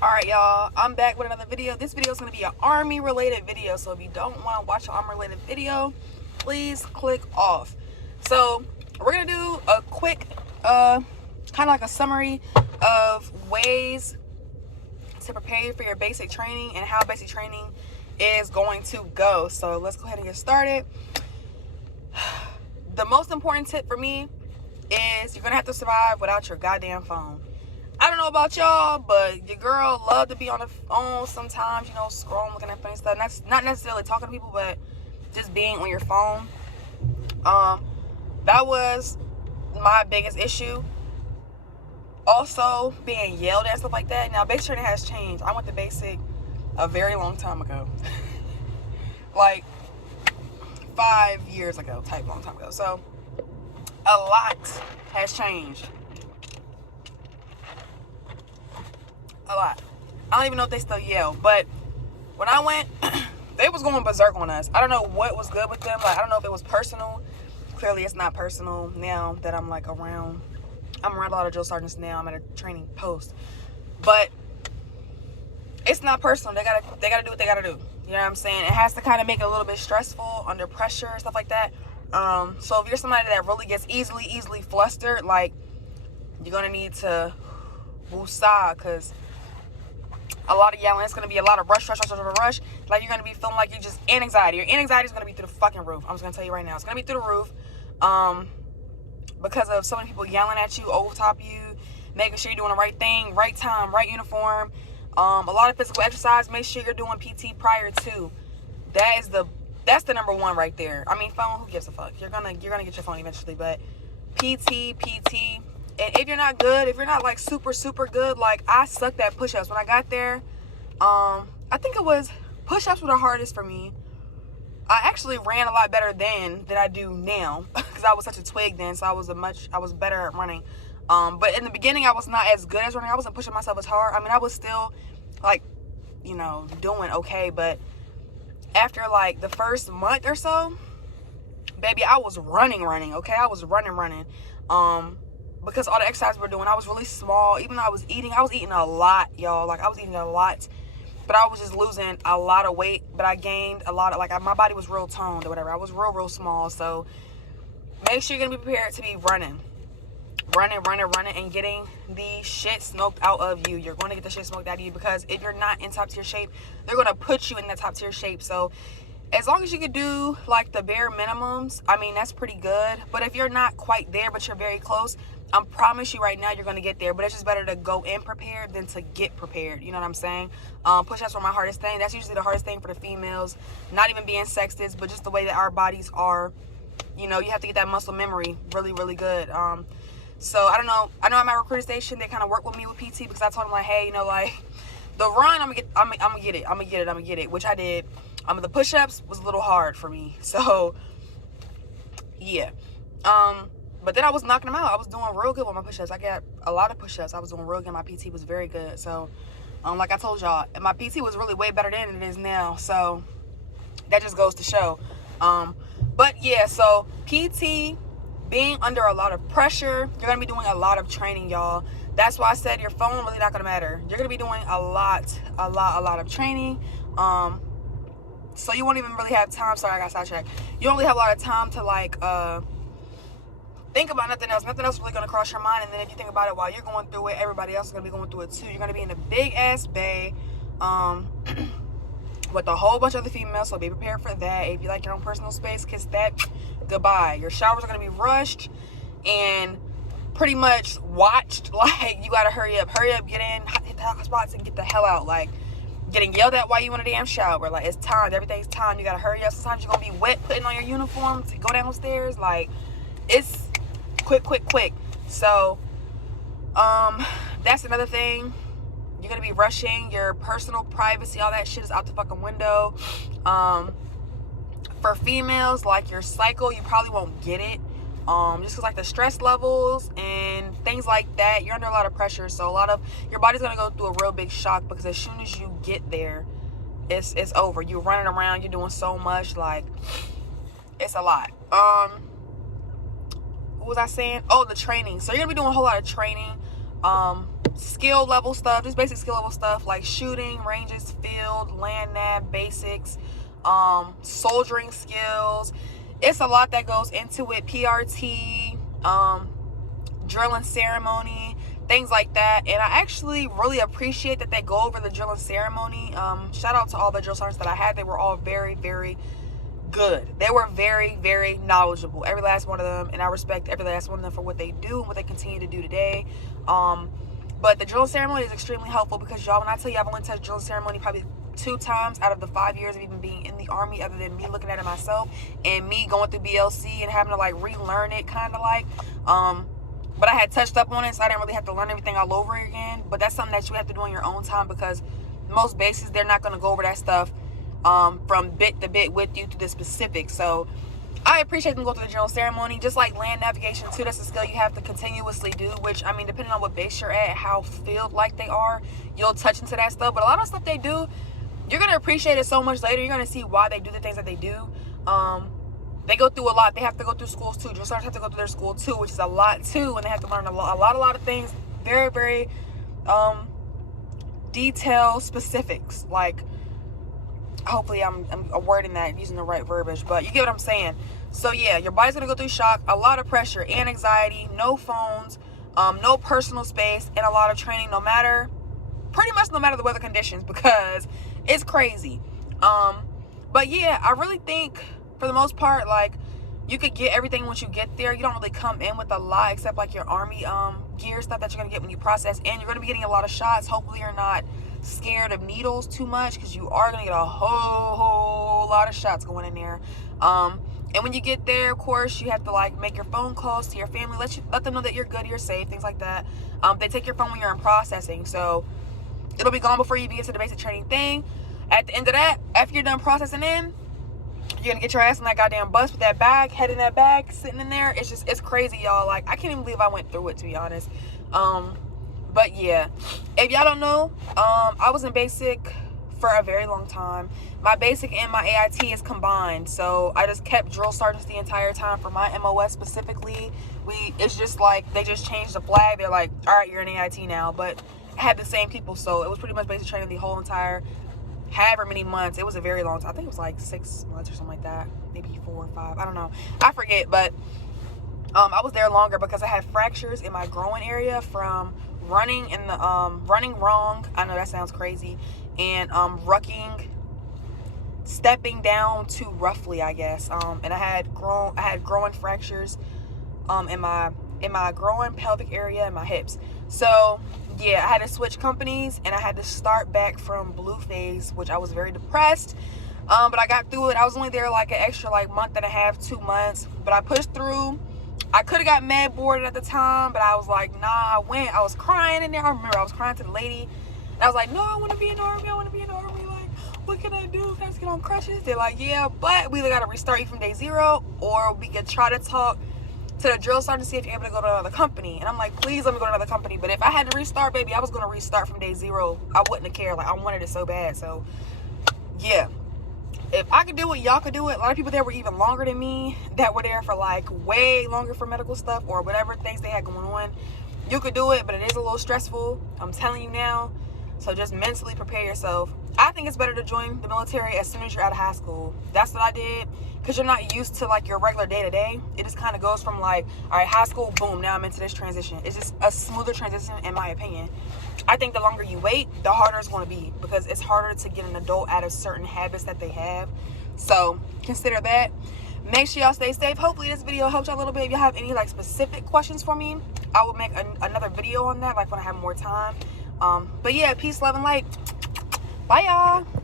Alright y'all, I'm back with another video. This video is going to be an army related video, so if you don't want to watch an army related video, please click off. So we're going to do a quick kind of like a summary of ways to prepare you for your basic training and how basic training is going to go. So let's go ahead and get started. The most important tip for me is you're going to have to survive without your goddamn phone. I don't know about y'all, but your girl love to be on the phone sometimes, you know, scrolling, looking at funny stuff. That's not necessarily talking to people, but just being on your phone. That was my biggest issue. Also, being yelled at, stuff like that. Now, basic training has changed. I went to basic a very long time ago. Like 5 years ago, type long time ago. So, a lot has changed. A lot. I don't even know if they still yell, but when I went, they was going berserk on us. I don't know what was good with them. Like, I don't know if it was personal. Clearly, it's not personal now that I'm like around. I'm around a lot of drill sergeants now. I'm at a training post, but it's not personal. They gotta do what they gotta do. You know what I'm saying? It has to kind of make it a little bit stressful under pressure, stuff like that. So if you're somebody that really gets easily flustered, like, you're gonna need to woosah, because a lot of yelling, it's going to be a lot of rush. Like, you're going to be feeling like you're just in anxiety. Your anxiety is going to be through the fucking roof. I'm just going to tell you right now. It's going to be through the roof because of so many people yelling at you, over top you, making sure you're doing the right thing, right time, right uniform. A lot of physical exercise. Make sure you're doing PT prior to. That's the number one right there. I mean, phone, who gives a fuck? You're gonna get your phone eventually, but PT. And if you're not good, if you're not like super good, like I sucked at push-ups. When I got there, I think it was push-ups were the hardest for me. I actually ran a lot better then than I do now because I was such a twig then, so I was better at running. But in the beginning, I was not as good as running. I wasn't pushing myself as hard. I mean, I was still like, you know, doing okay. But after like the first month or so, baby, I was running. Okay, I was running. Because all the exercise we're doing, I was really small. Even though I was eating a lot, y'all. Like, I was eating a lot, but I was just losing a lot of weight. But I gained a lot of, like, my body was real toned or whatever. I was real small. So make sure you're gonna be prepared to be running and getting the shit smoked out of you. You're going to get the shit smoked out of you, because if you're not in top tier shape, they're going to put you in that top tier shape. So as long as you could do like the bare minimums, I mean, that's pretty good. But if you're not quite there, but you're very close, I promise you right now you're going to get there. But it's just better to go in prepared than to get prepared. You know what I'm saying? Push-ups were my hardest thing. That's usually the hardest thing for the females. Not even being sexist, but just the way that our bodies are. You know, you have to get that muscle memory really good. So I don't know. I know at my recruiter station, they kind of work with me with PT, because I told them like, hey, you know, like the run, I'm gonna get it, which I did. The push-ups was a little hard for me. So yeah. But then I was knocking them out. I was doing real good with my push-ups. I got a lot of push-ups. I was doing real good. My PT was very good. So like I told y'all, my PT was really way better then than it is now. So that just goes to show. But yeah, so PT, being under a lot of pressure, you're gonna be doing a lot of training, y'all. That's why I said your phone really not gonna matter. You're gonna be doing a lot of training. So you won't even really have time. Sorry, I got sidetracked. You don't really have a lot of time to like think about nothing else. Nothing else is really gonna cross your mind. And then if you think about it while you're going through it, everybody else is gonna be going through it too. You're gonna be in a big ass bay with a whole bunch of other females, so be prepared for that. If you like your own personal space, kiss that goodbye. Your showers are gonna be rushed and pretty much watched. Like, you gotta hurry up, get in, hit the hot spots, and get the hell out. Like, getting yelled at while you in a damn shower. Like, it's time. Everything's time. You gotta hurry up. Sometimes you're gonna be wet putting on your uniform to go downstairs. Like, it's quick. So that's another thing. You're gonna be rushing. Your personal privacy, all that shit is out the fucking window. For females, like your cycle, you probably won't get it. Just because like the stress levels and things like that, you're under a lot of pressure. So a lot of your body's gonna go through a real big shock, because as soon as you get there, it's over. You're running around, you're doing so much, like it's a lot. What was I saying? Oh, the training. So you're gonna be doing a whole lot of training. skill level stuff, just basic skill level stuff like shooting, ranges, field, land nav, basics, soldiering skills. It's a lot that goes into it. PRT, drill and ceremony, things like that. And I actually really appreciate that they go over the drill and ceremony. Shout out to all the drill sergeants that I had. They were all very, very good. They were very, very knowledgeable, every last one of them, and I respect every last one of them for what they do and what they continue to do today. But the drill ceremony is extremely helpful because, y'all, when I tell you I've only touched drill ceremony probably 2 times out of the 5 years of even being in the Army, other than me looking at it myself and me going through BLC and having to like relearn it, kind of like. But I had touched up on it, so I didn't really have to learn everything all over again. But that's something that you have to do on your own time, because most bases, they're not going to go over that stuff from bit to bit with you to the specifics. So I appreciate them going through the drill ceremony. Just like land navigation too, that's a skill you have to continuously do, which, I mean, depending on what base you're at, how field like they are, you'll touch into that stuff. But a lot of stuff they do, you're going to appreciate it so much later. You're going to see why they do the things that they do. They go through a lot. They have to go through schools too. Drill sergeants have to go through their school too, which is a lot too, and they have to learn a lot of things. Very, very detail specifics. Like, hopefully I'm wording that using the right verbiage, but you get what I'm saying. So yeah, your body's gonna go through shock, a lot of pressure and anxiety, no phones, no personal space, and a lot of training, pretty much no matter the weather conditions, because it's crazy. But yeah, I really think for the most part, like, you could get everything once you get there. You don't really come in with a lot except like your Army gear stuff that you're gonna get when you process, and you're gonna be getting a lot of shots. Hopefully you're not scared of needles too much, because you are gonna get a whole lot of shots going in there. And when you get there, of course, you have to like make your phone calls to your family, let them know that you're good, you're safe, things like that. They take your phone when you're in processing, so it'll be gone before you get to the basic training thing. At the end of that, after you're done processing in, you're gonna get your ass in that goddamn bus with that bag, head in that bag, sitting in there. It's crazy, y'all. Like, I can't even believe I went through it, to be honest. But yeah, if y'all don't know, I was in basic for a very long time. My basic and my AIT is combined, so I just kept drill sergeants the entire time. For my MOS specifically, it's just like they just changed the flag. They're like, all right, you're in AIT now, but I had the same people, so it was pretty much basic training the whole entire however many months. It was a very long time. I think it was like 6 months or something like that, maybe 4 or 5, I don't know, I forget. But I was there longer because I had fractures in my groin area from running in the running wrong. I know that sounds crazy. And rucking, stepping down too roughly, I guess. And I had groin fractures in my groin, pelvic area, and my hips. So yeah, I had to switch companies, and I had to start back from blue phase, which I was very depressed. But I got through it. I was only there like an extra like month and a half, 2 months, but I pushed through. I could have got med boarded at the time, but I was like, nah, I went. I was crying in there. I remember I was crying to the lady, and I was like, no, I want to be in the Army. I want to be in the Army. Like, what can I do? Can I just get on crutches? They're like, yeah, but we either got to restart you from day 0, or we could try to talk to the drill sergeant to see if you're able to go to another company. And I'm like, please let me go to another company. But if I had to restart, baby, I was going to restart from day 0. I wouldn't have cared. Like, I wanted it so bad. So yeah, if I could do it, y'all could do it. A lot of people there were even longer than me, that were there for like way longer for medical stuff or whatever things they had going on. You could do it, but it is a little stressful, I'm telling you now. So just mentally prepare yourself. I think it's better to join the military as soon as you're out of high school. That's what I did, because you're not used to like your regular day-to-day. It just kind of goes from like, all right, high school, boom, now I'm into this transition. It's just a smoother transition, in my opinion. I think the longer you wait, the harder it's going to be, because it's harder to get an adult out of certain habits that they have. So consider that. Make sure y'all stay safe. Hopefully this video helped y'all a little bit. If y'all have any like specific questions for me, I will make another video on that, like when I have more time. But yeah, peace, love, and light. Bye, y'all.